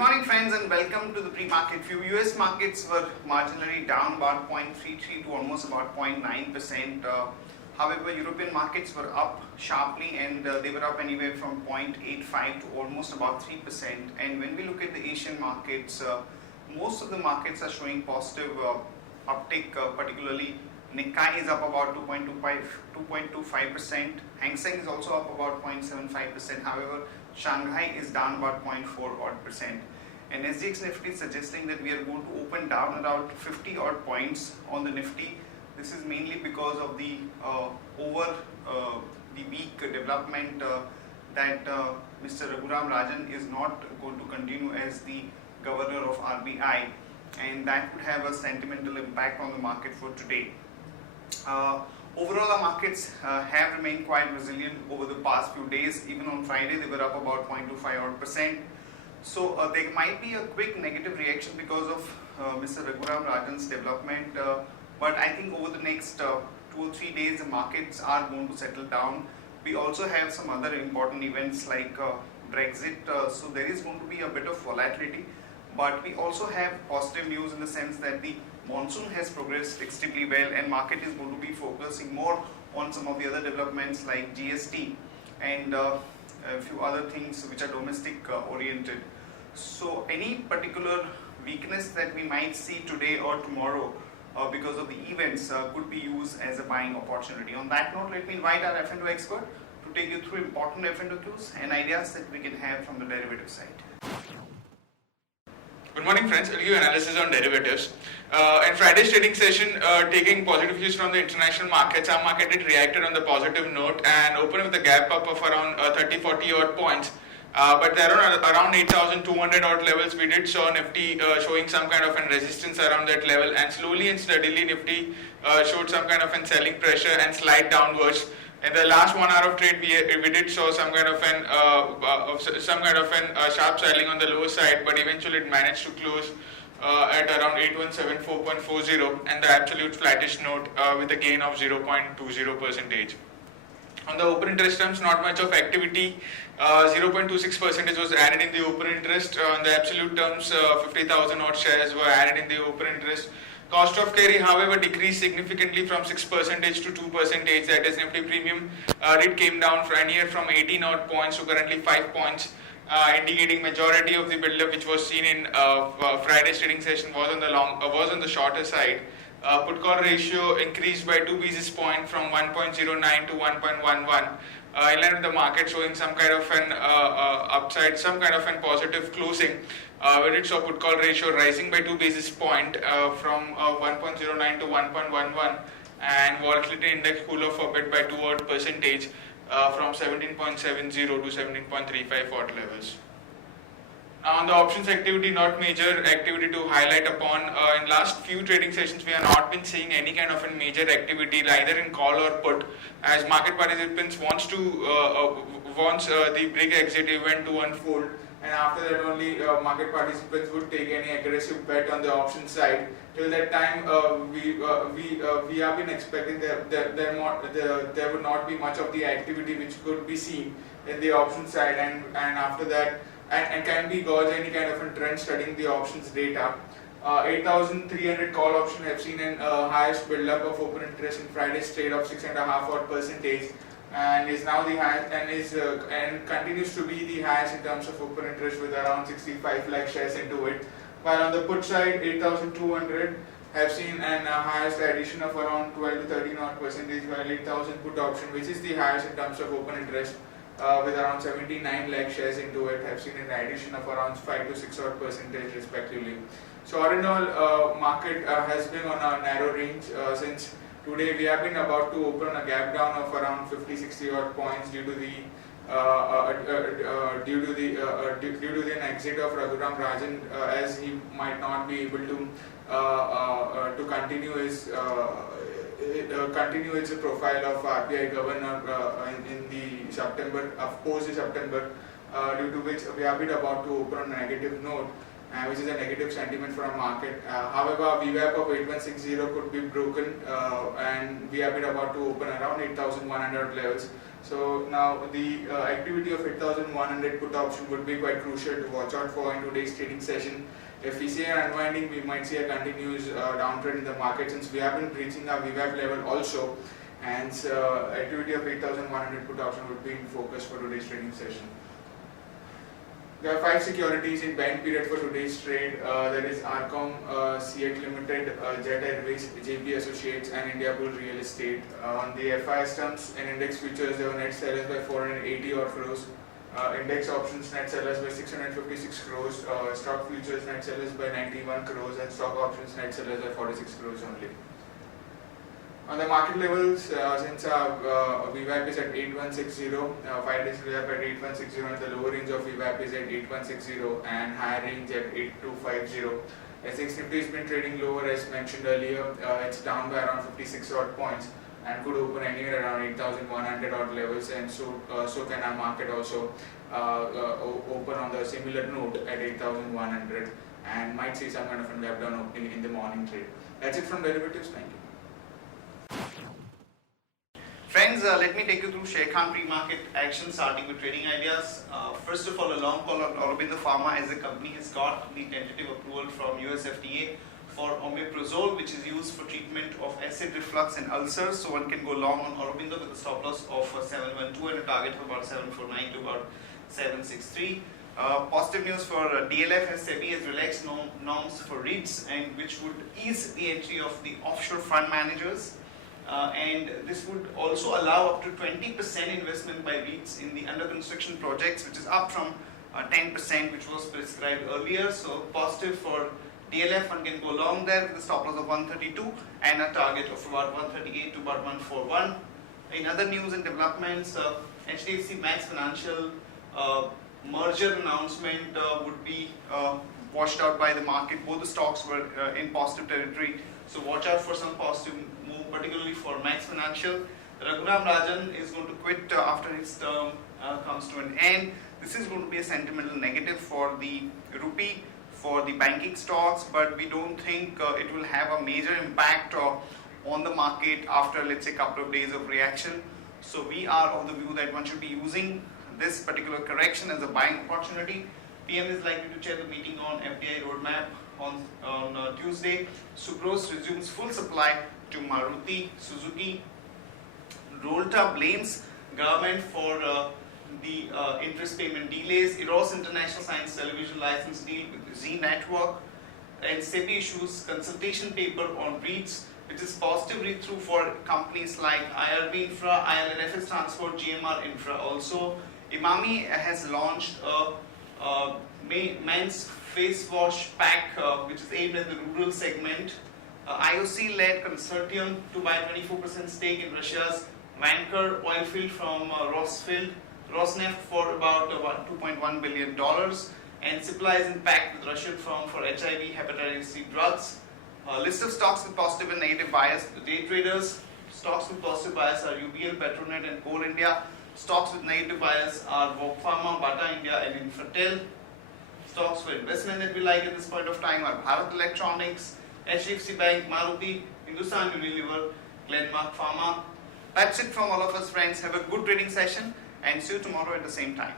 morning friends and welcome to the pre-market view. US markets were marginally down about 0.33 to almost about 0.9%. However, European markets were up sharply and they were up anywhere from 0.85 to almost about 3%. And when we look at the Asian markets, most of the markets are showing positive uptick, particularly Nikkei is up about 2.25%. Hang Seng is also up about 0.75%. However, Shanghai is down about 0.4%. And SGX Nifty is suggesting that we are going to open down around 50 odd points on the Nifty. This is mainly because of the the weak development that Mr. Raghuram Rajan is not going to continue as the governor of RBI, and that would have a sentimental impact on the market for today. Overall, our markets have remained quite resilient over the past few days. Even on Friday, they were up about 0.25%. So there might be a quick negative reaction because of Mr. Raghuram Rajan's development. But I think over the next 2 or 3 days, the markets are going to settle down. We also have some other important events like Brexit. So there is going to be a bit of volatility. But we also have positive news in the sense that the monsoon has progressed extremely well, and market is going to be focusing more on some of the other developments like GST and a few other things which are domestic oriented. So any particular weakness that we might see today or tomorrow because of the events could be used as a buying opportunity. On that note, let me invite our F&O expert to take you through important F&O cues and ideas that we can have from the derivative side. Good morning friends, I'll give you analysis on derivatives. In Friday's trading session, taking positive views from the international markets, our market did reacted on the positive note and opened with a gap up of around 30-40 odd points. But there are around 8,200 odd levels. We did saw Nifty showing some kind of an resistance around that level, and slowly and steadily Nifty showed some kind of an selling pressure and slide downwards. In the last 1 hour of trade, we did show some kind of an sharp selling on the lower side, but eventually it managed to close at around 8174.40 and the absolute flattish note with a gain of 0.20%. On the open interest terms, not much of activity. 0.26% was added in the open interest. On the absolute terms, 50,000 odd shares were added in the open interest. Cost of carry, however, decreased significantly from 6% to 2%. That is, Nifty Premium it came down for anywhere from 18 odd points to currently 5 points, indicating majority of the build-up which was seen in Friday's trading session was on the shorter side. Put call ratio increased by 2 basis points from 1.09 to 1.11. In line with the market showing some kind of an upside, some kind of an positive closing. We did saw put call ratio rising by 2 basis points from 1.09 to 1.11, and volatility index cool off a bit by 2 odd percentage from 17.70 to 17.35 odd levels. On the options activity, not major activity to highlight upon. In last few trading sessions, we have not been seeing any kind of a major activity, either in call or put, as market participants wants the big exit event to unfold, and after that only market participants would take any aggressive bet on the option side. Till that time, we have been expecting there would not be much of the activity which could be seen in the option side, and after that. And can be gauge any kind of a trend studying the options data. 8,300 call option have seen an highest build-up of open interest in Friday's trade of 6.5%, and is now the highest and continues to be the highest in terms of open interest with around 65 lakh shares into it. While on the put side, 8,200 have seen an highest addition of around 12 to 13 odd percentage, while 8,000 put option, which is the highest in terms of open interest, with around 79 lakh shares into it, have seen an addition of around 5 to 6 odd percentage respectively. So all in all, market has been on a narrow range since today. We have been about to open a gap down of around 50-60 odd points due to the an exit of Raghuram Rajan, as he might not be able to continue his profile of RBI governor in the September, post September, due to which we have been about to open on a negative note, which is a negative sentiment for a market. However, VWAP of 8160 could be broken, and we have been about to open around 8,100 levels. So now the activity of 8,100 put option would be quite crucial to watch out for in today's trading session. If we see an unwinding, we might see a continuous downtrend in the market, since we have been breaching our VWAP level also, and activity of 8,100 put option would be in focus for today's trading session. There are 5 securities in band period for today's trade. That is Arcom, CEAT Limited, Jet Airways, JP Associates, and India Bull Real Estate. On the FIS terms, in index futures, there were net sellers by 480 odd crores. Index options net sellers by 656 crores. Stock futures net sellers by 91 crores, and stock options net sellers by 46 crores only. On the market levels, since our VWAP is at 8160, 5 days VWAP at 8160, and the lower range of VWAP is at 8160 and higher range at 8250. SX Nifty has been trading lower as mentioned earlier. It's down by around 56 odd points and could open anywhere around 8100 odd levels, and so can our market also open on the similar note at 8100 and might see some kind of a gap down opening in the morning trade. That's it from derivatives. Thank you. Friends, let me take you through Sharekhan pre-market action, starting with trading ideas. First of all, a long call on Aurobindo Pharma, as the company has got the tentative approval from US FDA for omeprazole, which is used for treatment of acid reflux and ulcers. So one can go long on Aurobindo with a stop loss of 712 and a target of about 749 to about 763. Positive news for DLF, as SEBI has relaxed norms for REITs, and which would ease the entry of the offshore fund managers. And this would also allow up to 20% investment by REITs in the under construction projects, which is up from 10% which was prescribed earlier. So positive for DLF, one can go long there with a stop loss of 132 and a target of about 138 to about 141. In other news and developments, HDFC Max Financial merger announcement would be washed out by the market. Both the stocks were in positive territory, so watch out for some positive move, particularly for Max Financial. Raghuram Rajan is going to quit after his term comes to an end. This is going to be a sentimental negative for the rupee, for the banking stocks, but we don't think it will have a major impact on the market after, let's say, a couple of days of reaction. So we are of the view that one should be using this particular correction as a buying opportunity. PM is likely to chair the meeting on FDI roadmap on Tuesday. Sucrose resumes full supply to Maruti Suzuki. Rolta blames government for the interest payment delays. Eros International signs television license deal with Z Network, and SEBI issues consultation paper on REITs, which is positive read-through for companies like IRB Infra, ILNFS Transport, GMR Infra. Also, Imami has launched a men's face wash pack which is aimed at the rural segment. IOC led consortium to buy 24% stake in Russia's Vanker oil field from Rosneft for about $2.1 billion, and supply is in pact with Russian firm for HIV hepatitis C drugs. List of stocks with positive and negative bias. The day traders, stocks with positive bias are UBL, Petronet and Coal India. Stocks with negative bias are Vogue Pharma, Bata India and Infertel. Stocks for investment that we like at this point of time are Bharat Electronics, HDFC Bank, Maruti, Hindustan Unilever, Glenmark Pharma. That's it from all of us, friends. Have a good trading session and see you tomorrow at the same time.